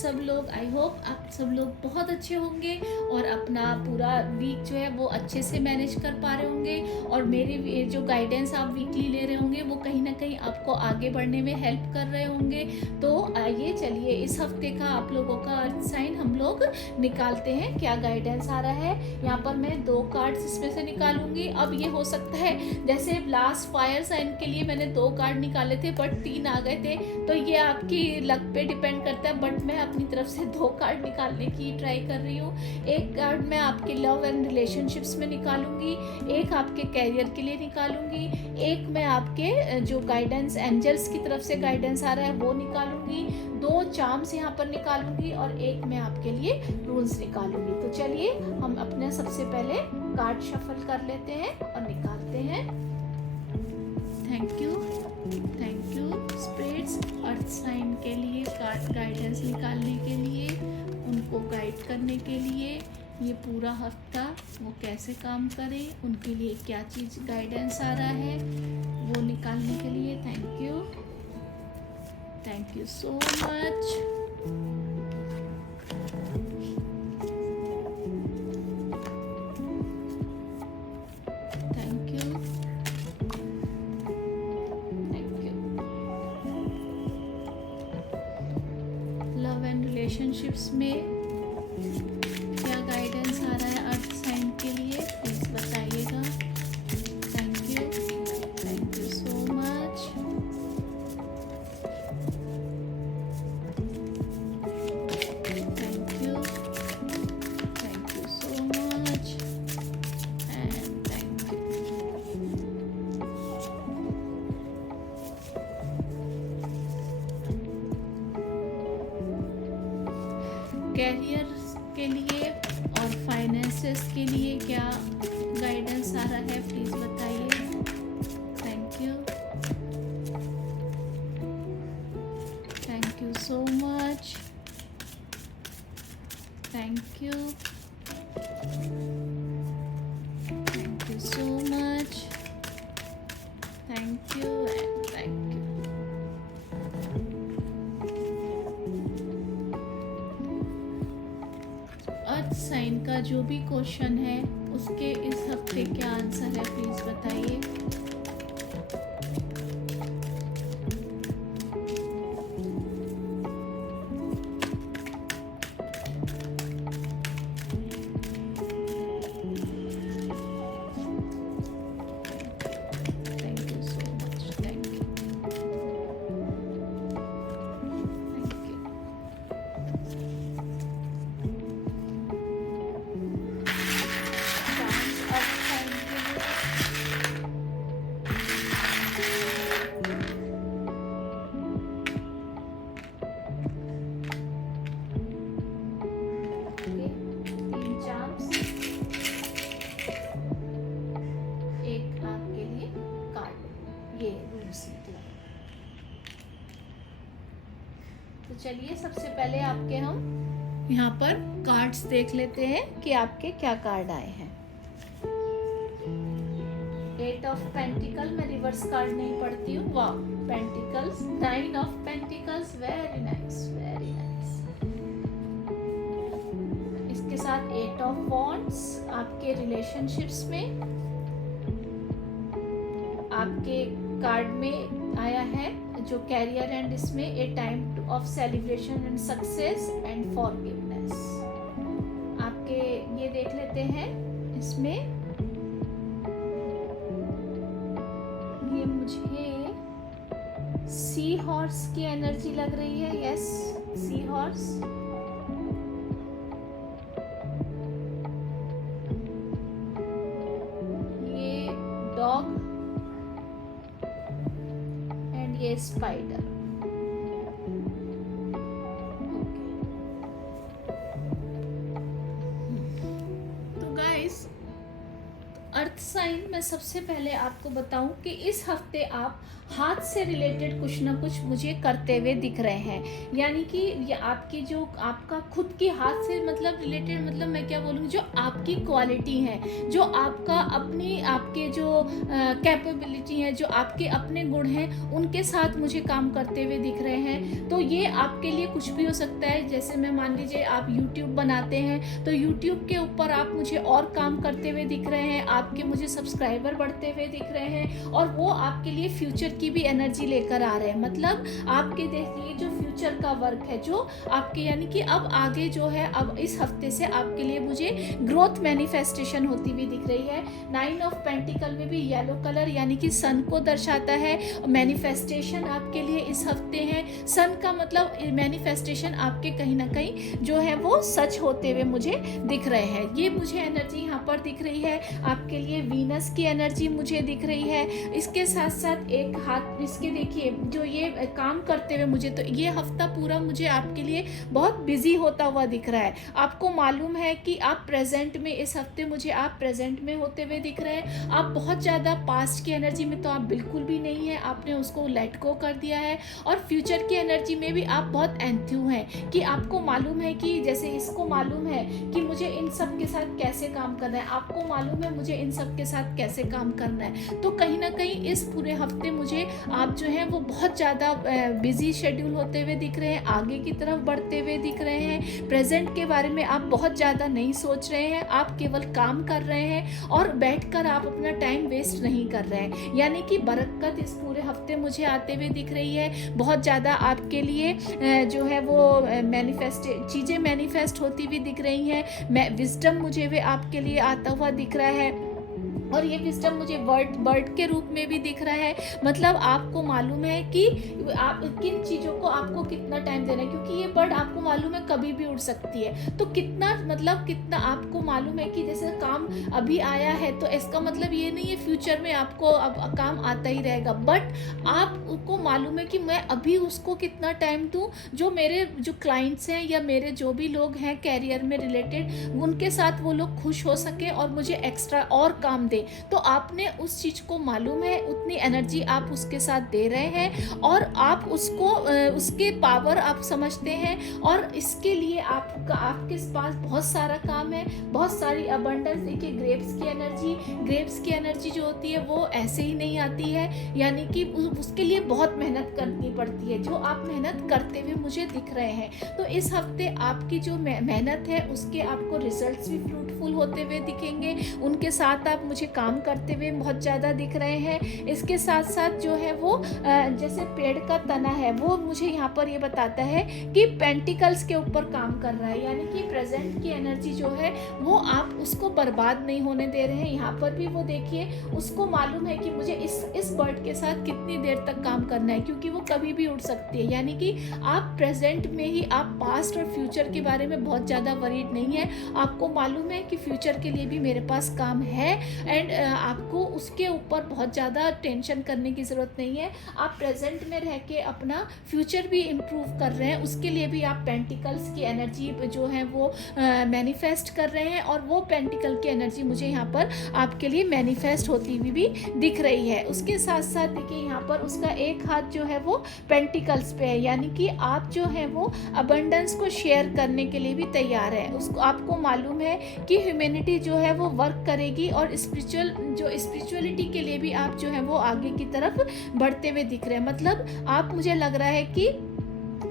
सब लोग, I hope आप सब लोग बहुत अच्छे होंगे और अपना पूरा वीक जो है वो अच्छे से मैनेज कर पा रहे होंगे, और मेरे जो गाइडेंस आप वीकली ले रहे होंगे वो कहीं ना कहीं आपको आगे बढ़ने में हेल्प कर रहे होंगे। तो आइए चलिए इस हफ्ते का आप लोगों का अर्थ साइन हम लोग निकालते हैं, क्या गाइडेंस आ रहा है। यहाँ पर मैं 2 कार्ड्स इसमें से निकालूंगी। अब ये हो सकता है जैसे लास्ट फायर साइन के लिए मैंने 2 कार्ड निकाले थे बट 3 आ गए थे, तो ये आपकी लक पे डिपेंड करता है, बट मैं अपनी तरफ से 2 कार्ड निकालने की ट्राई कर रही हूँ। एक कार्ड मैं आपके लव एंड रिलेशनशिप्स में निकालूंगी, एक आपके कैरियर के लिए निकालूंगी, एक मैं आपके जो गाइडेंस एंजल्स की तरफ से गाइडेंस आ रहा है वो निकालूंगी, 2 चार्म्स यहाँ पर निकालूंगी और एक मैं आपके लिए रूल्स निकालूंगी। तो चलिए हम अपने सबसे पहले कार्ड शफल कर लेते हैं और निकालते हैं। Thank you spirits earth sign के लिए कार्ड गाइडेंस निकालने के लिए, उनको गाइड करने के लिए, ये पूरा हफ्ता वो कैसे काम करें, उनके लिए क्या चीज़ गाइडेंस आ रहा है वो निकालने के लिए। Thank you so much. Relationships में क्या गाइडेंस आ रहा है अर्थ साइन के लिए, प्लीज बताइएगा। Thank you so much. Thank you so much and thank you. Career के लिए और फाइनेंसेस के लिए क्या गाइडेंस आ रहा है, प्लीज बताइए। Thank you so much. Thank you so much. Thank you and thank you. Earth sign का जो भी क्वेश्चन है उसके इस हफ्ते क्या आंसर है, प्लीज बताइए। तो चलिए सबसे पहले आपके हम यहाँ पर कार्ड्स देख लेते हैं कि आपके क्या कार्ड आए हैं। 8 ऑफ पेंटिकल, मैं रिवर्स कार्ड नहीं पढ़ती हूँ। वाह, pentacles, 9 of pentacles, very nice very nice. इसके साथ 8 ऑफ वॉन्ड्स आपके रिलेशनशिप्स में आपके कार्ड में आया है जो कैरियर एंड इसमें ए time of celebration and success and forgiveness. आपके ये देख लेते हैं, इसमें ये मुझे सी हॉर्स की एनर्जी लग रही है। Yes, sea horse. ये डॉग एंड ये स्पाइडर। अर्थ साइन मैं सबसे पहले आपको बताऊं कि इस हफ्ते आप हाथ से रिलेटेड कुछ ना कुछ मुझे करते हुए दिख रहे हैं। यानी कि ये आपकी जो आपका खुद की हाथ से मतलब रिलेटेड, मतलब मैं क्या बोलूँ, जो आपकी क्वालिटी है, जो आपका अपनी आपके जो कैपेबिलिटी है, जो आपके अपने गुण हैं, उनके साथ मुझे काम करते हुए दिख रहे हैं। तो ये आपके लिए कुछ भी हो सकता है। जैसे मैं मान लीजिए आप यूट्यूब बनाते हैं तो यूट्यूब के ऊपर आप मुझे और काम करते हुए दिख रहे हैं, आपके मुझे सब्सक्राइबर बढ़ते हुए दिख रहे हैं, और वो आपके लिए फ्यूचर की भी एनर्जी लेकर आ रहे हैं। मतलब आपके देखिए जो फ्यूचर का वर्क है जो आपके, यानी कि अब आगे जो है, अब इस हफ्ते से आपके लिए मुझे ग्रोथ मैनिफेस्टेशन होती हुई दिख रही है। 9 ऑफ पेंटिकल में भी येलो कलर यानी कि सन को दर्शाता है। मैनिफेस्टेशन आपके लिए इस हफ्ते है। सन का मतलब मैनिफेस्टेशन आपके कहीं ना कहीं जो है वो सच होते हुए मुझे दिख रहे हैं। ये मुझे एनर्जी यहाँ पर दिख रही है। आपके लिए वीनस की एनर्जी मुझे दिख रही है। इसके साथ साथ एक हाथ इसके देखिए जो ये काम करते हुए मुझे, तो ये हफ्ता पूरा मुझे आपके लिए बहुत बिजी होता हुआ दिख रहा है। आपको मालूम है कि आप प्रेजेंट में, इस हफ्ते मुझे आप प्रेजेंट में होते हुए दिख रहे हैं। आप बहुत ज़्यादा पास्ट की एनर्जी में तो आप बिल्कुल भी नहीं है, आपने उसको लेट गो कर दिया है। और फ्यूचर की एनर्जी में भी आप बहुत एंथ्यू हैं कि आपको मालूम है कि जैसे इसको मालूम है कि मुझे इन सब के साथ कैसे काम करना है, आपको मालूम है मुझे इन सब के साथ कैसे काम करना है। तो कहीं ना कहीं इस पूरे हफ्ते मुझे आप जो है वो बहुत ज़्यादा बिजी शेड्यूल होते हुए दिख रहे हैं, आगे की तरफ बढ़ते हुए दिख रहे हैं। प्रेजेंट के बारे में आप बहुत ज़्यादा नहीं सोच रहे हैं, आप केवल काम कर रहे हैं और बैठकर आप अपना टाइम वेस्ट नहीं कर रहे हैं। यानी कि बरकत इस पूरे हफ्ते मुझे आते हुए दिख रही है। बहुत ज़्यादा आपके लिए जो है वो चीज़ें मैनिफेस्ट होती हुई दिख रही हैं। विजडम मुझे भी आपके लिए आता हुआ दिख रहा है, और ये विजडम मुझे बर्ड के रूप में भी दिख रहा है। मतलब आपको मालूम है कि आप किन चीज़ों को आपको कितना टाइम देना है, क्योंकि ये बर्ड आपको मालूम है कभी भी उड़ सकती है। तो कितना मतलब कितना आपको मालूम है कि जैसे काम अभी आया है तो इसका मतलब ये नहीं है फ्यूचर में आपको अब काम आता ही रहेगा, बट आपको मालूम है कि मैं अभी उसको कितना टाइम दूँ, जो मेरे जो क्लाइंट्स हैं या मेरे जो भी लोग हैं कैरियर में रिलेटेड, उनके साथ वो लोग खुश हो सके और मुझे एक्स्ट्रा और काम दे। तो आपने उस चीज को मालूम है, उतनी एनर्जी आप उसके साथ दे रहे हैं और आप उसको उसके पावर आप समझते हैं, और इसके लिए आपके पास बहुत सारा काम है, बहुत सारी अबंडेंस। देखिए ग्रेप्स की एनर्जी जो होती है वो ऐसे ही नहीं आती है, यानी कि उसके लिए बहुत मेहनत करनी पड़ती है, जो आप मेहनत करते हुए मुझे दिख रहे हैं। तो इस हफ्ते आपकी जो मेहनत है उसके आपको रिजल्ट्स भी फ्रूटफुल होते हुए दिखेंगे, उनके साथ आप मुझे काम करते हुए बहुत ज़्यादा दिख रहे हैं। इसके साथ साथ जो है वो जैसे पेड़ का तना है वो मुझे यहाँ पर ये बताता है कि पेंटिकल्स के ऊपर काम कर रहा है, यानी कि प्रेजेंट की एनर्जी जो है वो आप उसको बर्बाद नहीं होने दे रहे हैं। यहाँ पर भी वो देखिए उसको मालूम है कि मुझे इस बर्ड के साथ कितनी देर तक काम करना है, क्योंकि वो कभी भी उड़ सकती है। यानी कि आप प्रेजेंट में ही आप पास्ट और फ्यूचर के बारे में बहुत ज़्यादा वरीड नहीं है। आपको मालूम है कि फ्यूचर के लिए भी मेरे पास काम है, एंड आपको उसके ऊपर बहुत ज़्यादा टेंशन करने की ज़रूरत नहीं है। आप प्रेजेंट में रह के अपना फ्यूचर भी इम्प्रूव कर रहे हैं, उसके लिए भी आप पेंटिकल्स की एनर्जी जो है वो मैनिफेस्ट कर रहे हैं, और वो पेंटिकल की एनर्जी मुझे यहाँ पर आपके लिए मैनिफेस्ट होती हुई भी दिख रही है। उसके साथ साथ देखिए यहाँ पर उसका एक हाथ जो है वो पेंटिकल्स पे है, यानी कि आप जो है वो अबंडेंस को शेयर करने के लिए भी तैयार है। उसको आपको मालूम है कि ह्यूमैनिटी जो है वो वर्क करेगी, और स्पिरिचुअलिटी के लिए भी आप जो है वो आगे की तरफ बढ़ते हुए दिख रहे हैं। मतलब आप, मुझे लग रहा है कि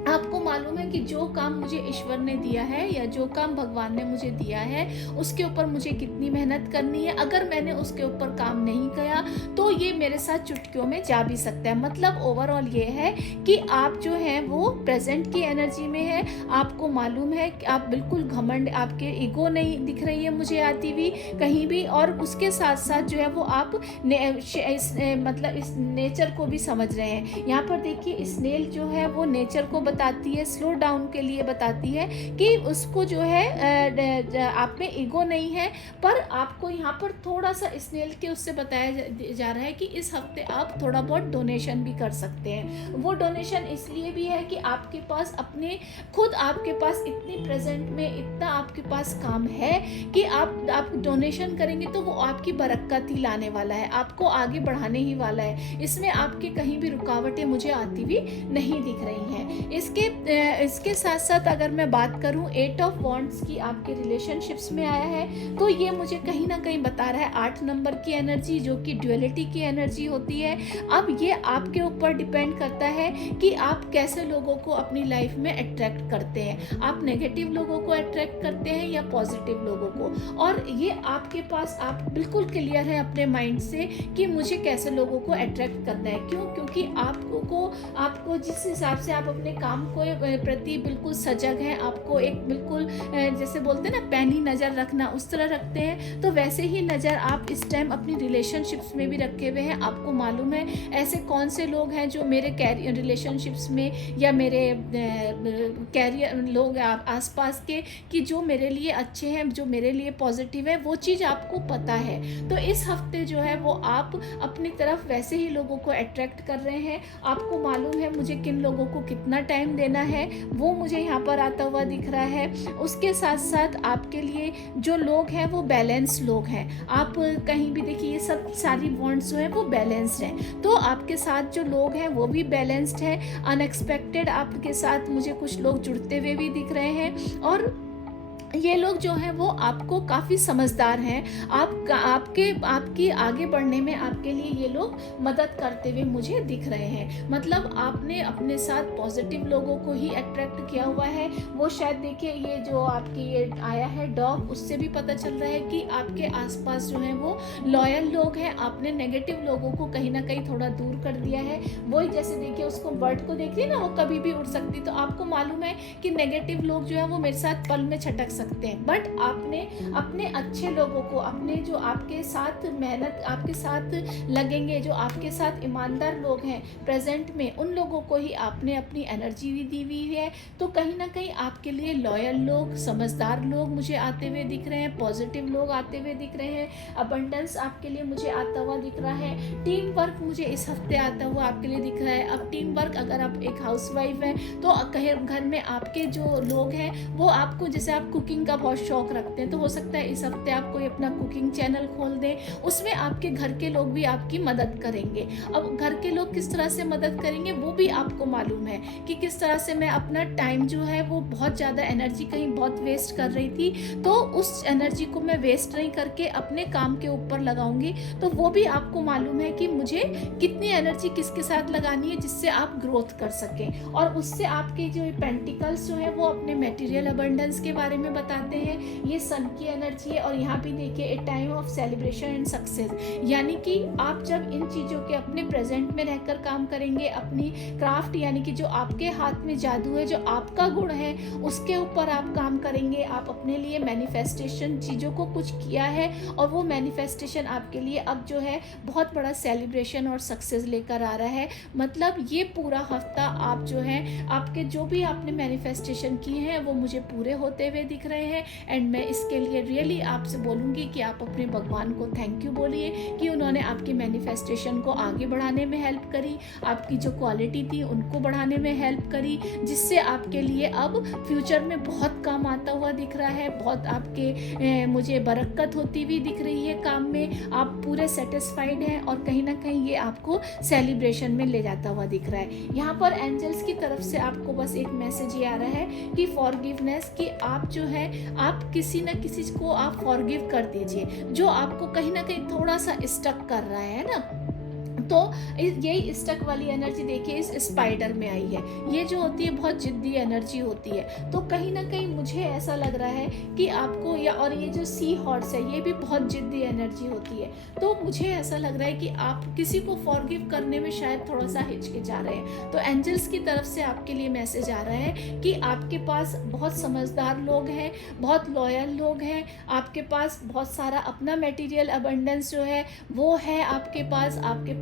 आपको मालूम है कि जो काम मुझे ईश्वर ने दिया है या जो काम भगवान ने मुझे दिया है उसके ऊपर मुझे कितनी मेहनत करनी है। अगर मैंने उसके ऊपर काम नहीं किया तो ये मेरे साथ चुटकियों में जा भी सकता है। मतलब ओवरऑल ये है कि आप जो है वो प्रेजेंट की एनर्जी में है। आपको मालूम है कि आप बिल्कुल घमंड, आपके ईगो नहीं दिख रही है मुझे आती हुई कहीं भी, और उसके साथ साथ जो है वो आप मतलब इस नेचर को भी समझ रहे हैं। यहाँ पर देखिए स्नेल जो है वो नेचर को बताती है, स्लो डाउन के लिए बताती है कि उसको जो है आप में ईगो नहीं है, पर आपको यहाँ पर थोड़ा सा स्नेल के उससे बताया जा रहा है है कि इस हफ्ते आप थोड़ा बहुत डोनेशन भी कर सकते हैं। वो डोनेशन इसलिए भी है कि आपके पास आपके पास इतनी प्रेजेंट में इतना आपके पास काम है कि आप डोनेशन करेंगे तो वो आपकी बरकत ही लाने वाला है, आपको आगे बढ़ाने ही वाला है। इसमें आपके कहीं भी रुकावटें मुझे आती हुई नहीं दिख रही हैं। इसके साथ साथ अगर मैं बात करूं 8 ऑफ वॉन्ड्स की आपके रिलेशनशिप्स में आया है, तो ये मुझे कहीं ना कहीं बता रहा है 8 नंबर की एनर्जी, जो कि ड्युअलिटी की एनर्जी होती है। अब ये आपके ऊपर डिपेंड करता है कि आप कैसे लोगों को अपनी लाइफ में अट्रैक्ट करते हैं। आप नेगेटिव लोगों को अट्रैक्ट करते हैं या पॉजिटिव लोगों को, और ये आपके पास आप बिल्कुल क्लियर है अपने माइंड से कि मुझे कैसे लोगों को अट्रैक्ट करना है। क्यों? क्योंकि आपको जिस हिसाब से आप अपने काम को प्रति बिल्कुल सजग हैं, आपको एक बिल्कुल जैसे बोलते हैं ना पैनी नज़र रखना, उस तरह रखते हैं, तो वैसे ही नज़र आप इस टाइम अपनी रिलेशनशिप्स में भी रखे हुए हैं। आपको मालूम है ऐसे कौन से लोग हैं जो मेरे कैरियर रिलेशनशिप्स में या मेरे कैरियर लोग आसपास के कि जो मेरे लिए अच्छे हैं, जो मेरे लिए पॉजिटिव है, वो चीज़ आपको पता है। तो इस हफ्ते जो है वो आप अपनी तरफ वैसे ही लोगों को अट्रैक्ट कर रहे हैं। आपको मालूम है मुझे किन लोगों को कितना टाइम देना है, वो मुझे यहाँ पर आता हुआ दिख रहा है। उसके साथ साथ आपके लिए जो लोग हैं वो बैलेंस लोग हैं। आप कहीं भी देखिए ये सब सारी बॉन्ड्स जो है वो बैलेंस्ड हैं, तो आपके साथ जो लोग हैं वो भी बैलेंस्ड है। अनएक्सपेक्टेड आपके साथ मुझे कुछ लोग जुड़ते हुए भी दिख रहे हैं, और ये लोग जो हैं वो आपको काफ़ी समझदार हैं। आपकी आगे बढ़ने में आपके लिए ये लोग मदद करते हुए मुझे दिख रहे हैं। मतलब आपने अपने साथ पॉजिटिव लोगों को ही अट्रैक्ट किया हुआ है। वो शायद देखिए ये जो आपकी ये आया है डॉग, उससे भी पता चल रहा है कि आपके आसपास जो हैं वो लॉयल लोग हैं। आपने नेगेटिव लोगों को कहीं ना कहीं थोड़ा दूर कर दिया है। वही जैसे देखिए उसको बर्ड को देखिए ना, वो कभी भी उड़ सकती, तो आपको मालूम है कि नेगेटिव लोग जो है वो मेरे साथ पल में छटक सकते हैं, बट आपने अपने अच्छे लोगों को, अपने जो आपके साथ मेहनत आपके साथ लगेंगे, जो आपके साथ ईमानदार लोग हैं प्रेजेंट में, उन लोगों को ही आपने अपनी एनर्जी भी दी हुई है। तो कहीं ना कहीं आपके लिए लॉयल लोग, समझदार लोग मुझे आते हुए दिख रहे हैं, पॉजिटिव लोग आते हुए दिख रहे हैं, अबंडेंस आपके लिए मुझे आता हुआ दिख रहा है। टीम वर्क मुझे इस हफ्ते आता हुआ आपके लिए दिख रहा है। अब टीम वर्क, अगर आप एक हाउसवाइफ हैं तो कहीं घर में आपके जो लोग हैं वो आपको, जैसे आप कुकिंग का बहुत शौक रखते हैं, तो हो सकता है इस हफ्ते आप कोई अपना कुकिंग चैनल खोल दें, उसमें आपके घर के लोग भी आपकी मदद करेंगे। अब घर के लोग किस तरह से मदद करेंगे वो भी आपको मालूम है कि किस तरह से मैं अपना टाइम जो है वो बहुत ज़्यादा एनर्जी कहीं बहुत वेस्ट कर रही थी, तो उस एनर्जी को मैं वेस्ट नहीं करके अपने काम के ऊपर लगाऊंगी। तो वो भी आपको मालूम है कि मुझे कितनी एनर्जी किसके साथ लगानी है जिससे आप ग्रोथ कर सकें, और उससे आपके जो पेंटिकल्स जो है वो अपने मटेरियल अबंडेंस के बारे में बताते हैं। ये सन की एनर्जी है, और यहाँ भी देखिए ए time of celebration and success, यानी कि आप जब इन चीज़ों के अपने प्रेजेंट में रहकर काम करेंगे, अपनी क्राफ्ट यानी कि जो आपके हाथ में जादू है, जो आपका गुण है, उसके ऊपर आप काम करेंगे। आप अपने लिए मैनिफेस्टेशन चीज़ों को कुछ किया है, और वो मैनिफेस्टेशन आपके लिए अब जो है बहुत बड़ा सेलिब्रेशन और सक्सेस लेकर आ रहा है। मतलब ये पूरा हफ्ता आप जो है आपके जो भी आपने मैनिफेस्टेशन किए हैं वो मुझे पूरे होते हुए दिख रहे हैं। एंड मैं इसके लिए रियली आपसे बोलूँगी कि आप अपने भगवान को थैंक यू बोलिए कि उन्होंने आपकी मैनिफेस्टेशन को आगे बढ़ाने में हेल्प करी, आपकी जो क्वालिटी थी उनको बढ़ाने में हेल्प करी, जिससे आपके लिए अब फ्यूचर में बहुत काम आता हुआ दिख रहा है। बहुत आपके मुझे बरकत होती हुई दिख रही है काम में, आप पूरे सेटिस्फाइड हैं, और कहीं ना कहीं ये आपको सेलिब्रेशन में ले जाता हुआ दिख रहा है। यहाँ पर एंजल्स की तरफ से आपको बस एक मैसेज ये आ रहा है कि फॉरगिवनेस, कि आप जो है आप किसी न किसी को आप फॉरगिव कर दीजिए जो आपको कहीं ना कहीं थोड़ा सा स्टक कर रहा है ना। तो यही स्टक वाली एनर्जी देखिए इस स्पाइडर में आई है। ये जो होती है बहुत जिद्दी एनर्जी होती है, तो कहीं ना कहीं मुझे ऐसा लग रहा है कि आपको और ये जो सी हॉर्स है ये भी बहुत जिद्दी एनर्जी होती है। तो मुझे ऐसा लग रहा है कि आप किसी को फॉरगिव करने में शायद थोड़ा सा हिचकिचा रहे हैं। तो एंजल्स की तरफ से आपके लिए मैसेज आ रहा है कि आपके पास बहुत समझदार लोग हैं, बहुत लॉयल लोग हैं, आपके पास बहुत सारा अपना मटेरियल अबंडेंस जो है वो है आपके पास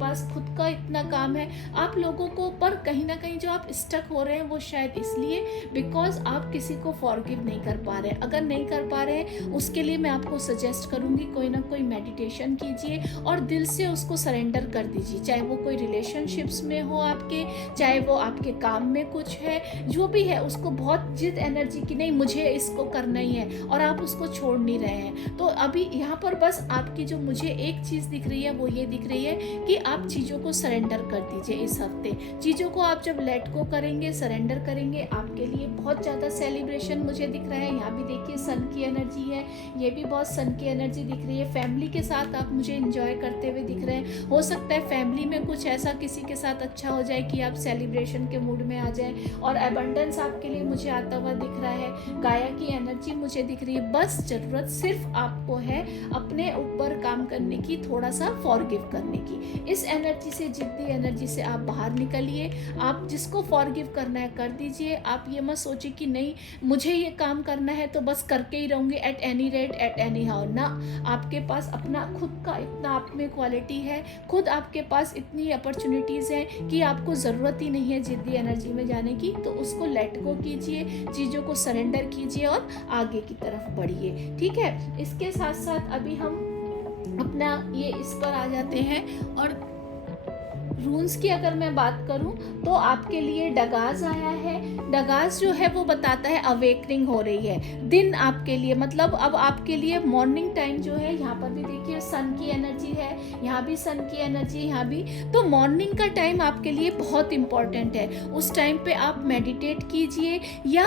पास खुद का इतना काम है आप लोगों को, पर कहीं ना कहीं जो आप स्टक हो रहे हैं वो शायद इसलिए बिकॉज आप किसी को फॉरगिव नहीं कर पा रहे हैं। अगर नहीं कर पा रहे हैं उसके लिए मैं आपको सजेस्ट करूंगी कोई ना कोई मेडिटेशन कीजिए और दिल से उसको सरेंडर कर दीजिए, चाहे वो कोई रिलेशनशिप्स में हो आपके, चाहे वो आपके काम में कुछ है, जो भी है उसको बहुत जिद एनर्जी की नहीं मुझे इसको करना ही है और आप उसको छोड़ नहीं रहे हैं। तो अभी यहाँ पर बस आपकी जो मुझे एक चीज़ दिख रही है वो ये दिख रही है कि आप चीज़ों को सरेंडर कर दीजिए इस हफ्ते। चीज़ों को आप जब लेट गो करेंगे, सरेंडर करेंगे, आपके लिए बहुत ज़्यादा सेलिब्रेशन मुझे दिख रहा है। यहाँ भी देखिए सन की एनर्जी है, ये भी बहुत सन की एनर्जी दिख रही है। फैमिली के साथ आप मुझे इंजॉय करते हुए दिख रहे हैं। हो सकता है फैमिली में कुछ ऐसा किसी के साथ अच्छा हो जाए कि आप सेलिब्रेशन के मूड में आ जाए और अबंडेंस आपके लिए मुझे आता हुआ दिख रहा है। गाया की एनर्जी मुझे दिख रही है। बस जरूरत सिर्फ आपको है अपने ऊपर काम करने की, थोड़ा सा फॉरगिव करने की। इस एनर्जी से, जिद्दी एनर्जी से आप बाहर निकलिए। आप जिसको फॉरगिव करना है कर दीजिए। आप ये मत सोचिए कि नहीं मुझे ये काम करना है तो बस करके ही रहूंगी at any rate at any how ना। आपके पास अपना खुद का इतना आप में क्वालिटी है, खुद आपके पास इतनी अपॉर्चुनिटीज़ हैं कि आपको ज़रूरत ही नहीं है जिद्दी एनर्जी में जाने की। तो उसको लेट गो कीजिए, चीज़ों को सरेंडर कीजिए और आगे की तरफ बढ़िए। ठीक है, इसके साथ साथ अभी हम अपना ये इस पर आ जाते हैं और रून्स की अगर मैं बात करूं तो आपके लिए डगाज आया है। डगाज जो है वो बताता है अवेकनिंग हो रही है दिन आपके लिए, मतलब अब आपके लिए मॉर्निंग टाइम जो है, यहाँ पर भी देखिए सन की एनर्जी है, यहाँ भी सन की एनर्जी, यहाँ भी। तो मॉर्निंग का टाइम आपके लिए बहुत इंपॉर्टेंट है। उस टाइम पे आप मेडिटेट कीजिए या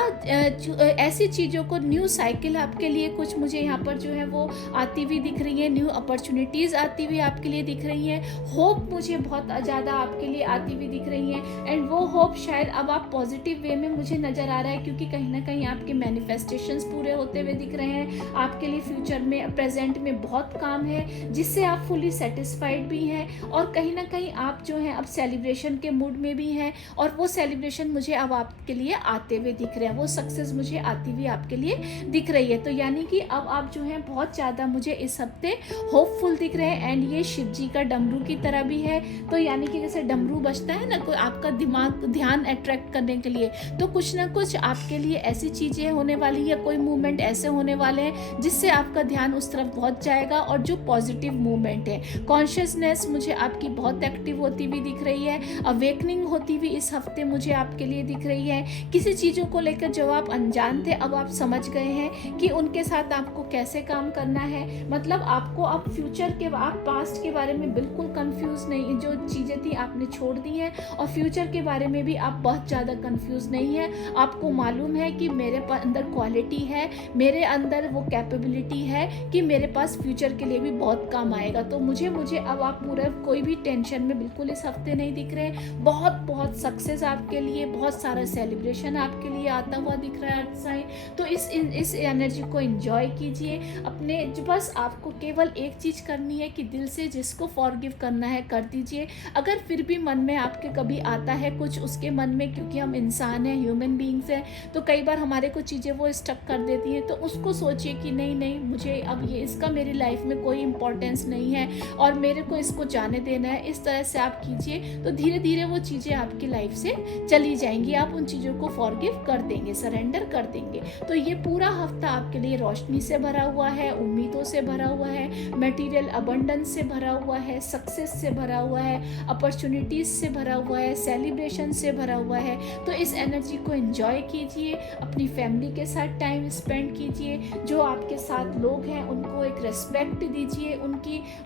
ऐसी चीज़ों को, न्यू साइकिल आपके लिए कुछ मुझे यहाँ पर जो है वो आती हुई दिख रही है, न्यू अपॉर्चुनिटीज़ आती हुई आपके लिए दिख रही हैं, होप मुझे बहुत ज़्यादा आपके लिए आती हुई दिख रही हैं। एंड वो होप शायद अब आप पॉजिटिव वे में मुझे नज़र आ रहा है, क्योंकि कहीं ना कहीं आपके मैनिफेस्टेशंस पूरे होते हुए दिख रहे हैं। आपके लिए फ्यूचर में, प्रेजेंट में बहुत काम है जिससे आप फुली सेटिस्फाइड भी हैं और कहीं ना कहीं आप जो हैं अब सेलिब्रेशन के मूड में भी हैं और वो सेलिब्रेशन मुझे अब आपके लिए आते हुए दिख रहे हैं, वो सक्सेस मुझे आती हुई आपके लिए दिख रही है। तो यानी कि अब आप जो हैं बहुत ज़्यादा मुझे इस हफ्ते होपफुल दिख रहे हैं। एंड ये शिव जी का डमरू की तरह भी है, तो यानी कि जैसे डमरू बजता है ना कोई आपका दिमाग ध्यान अट्रैक्ट करने के लिए, तो कुछ ना कुछ आपके लिए ऐसी चीज़ें होने वाली है, कोई मूवमेंट ऐसे होने वाले हैं जिससे आपका ध्यान उस तरफ बहुत जाएगा और जो पॉजिटिव मूवमेंट है। कॉन्शियसनेस मुझे आपकी बहुत एक्टिव होती हुई दिख रही है, अवेकनिंग होती हुई इस हफ्ते मुझे आपके लिए दिख रही है। किसी चीज़ों को लेकर जो आप अनजान थे अब आप समझ गए हैं कि उनके साथ आपको कैसे काम करना है। मतलब आपको अब फ्यूचर के, आप पास्ट के बारे में बिल्कुल कंफ्यूज नहीं, जो चीज़ें थी आपने छोड़ दी हैं और फ्यूचर के बारे में भी आप बहुत ज़्यादा कंफ्यूज नहीं है। आपको मालूम है कि मेरे अंदर क्वालिटी है, मेरे अंदर वो कैपेबिलिटी है कि मेरे पास फ्यूचर के लिए भी बहुत काम आएगा। तो मुझे अब आप पूरा कोई भी टेंशन में बिल्कुल इस हफ्ते नहीं दिख रहे हैं। बहुत बहुत सक्सेस आपके लिए, बहुत सारा सेलिब्रेशन आपके लिए आता हुआ दिख रहा है साईं। तो इस एनर्जी को एंजॉय कीजिए अपने। बस आपको केवल एक चीज़ करनी है कि दिल से जिसको फॉरगिव करना है कर दीजिए। अगर फिर भी मन में आपके कभी आता है कुछ उसके मन में, क्योंकि हम इंसान हैं, ह्यूमन बीइंग्स हैं, तो कई बार हमारे को चीज़ें वो स्टक कर देती हैं, तो उसको सोचिए कि नहीं मुझे अब ये इसका मेरी लाइफ में कोई इंपॉर्टेंस नहीं है और मेरे को इसको जाने देना है। इस तरह से आप कीजिए तो धीरे धीरे वो चीज़ें आपकी लाइफ से चली जाएंगी। आप उन चीज़ों को फॉरगिव कर देंगे, सरेंडर कर देंगे। तो ये पूरा हफ्ता आपके लिए रोशनी से भरा हुआ है, उम्मीदों से भरा हुआ है, मटेरियल अबंडेंस से भरा हुआ है, सक्सेस से भरा हुआ है, अपॉर्चुनिटीज से भरा हुआ है, सेलिब्रेशन से भरा हुआ है। तो इस एनर्जी को एंजॉय कीजिए, अपनी फैमिली के साथ टाइम स्पेंड कीजिए, जो आपके साथ लोग हैं उनको एक रेस्पेक्ट दीजिए,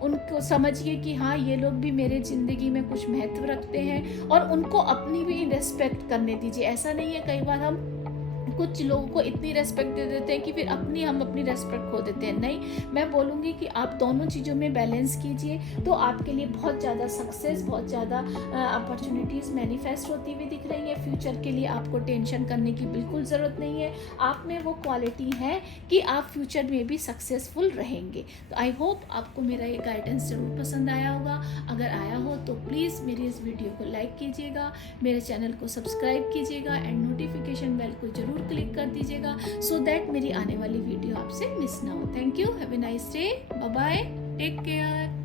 उनको समझिए कि हाँ ये लोग भी मेरे ज़िंदगी में कुछ महत्व रखते हैं और उनको अपनी भी रेस्पेक्ट करने दीजिए। ऐसा नहीं है, कई बार हम कुछ लोगों को इतनी रेस्पेक्ट दे देते हैं कि फिर हम अपनी रेस्पेक्ट खो देते हैं। नहीं, मैं बोलूँगी कि आप दोनों चीज़ों में बैलेंस कीजिए तो आपके लिए बहुत ज़्यादा सक्सेस, बहुत ज़्यादा अपॉर्चुनिटीज़ मैनिफेस्ट होती हुई दिख रही है। फ्यूचर के लिए आपको टेंशन करने की बिल्कुल ज़रूरत नहीं है। आप में वो क्वालिटी है कि आप फ्यूचर में भी सक्सेसफुल रहेंगे। तो आई होप आपको मेरा ये गाइडेंस ज़रूर पसंद आया होगा। अगर आया हो तो प्लीज़ मेरी इस वीडियो को लाइक कीजिएगा, मेरे चैनल को सब्सक्राइब कीजिएगा एंड नोटिफिकेशन बेल को जरूर क्लिक कर दीजिएगा सो दैट मेरी आने वाली वीडियो आपसे मिस ना हो। Thank you, have a nice day, bye bye, take care.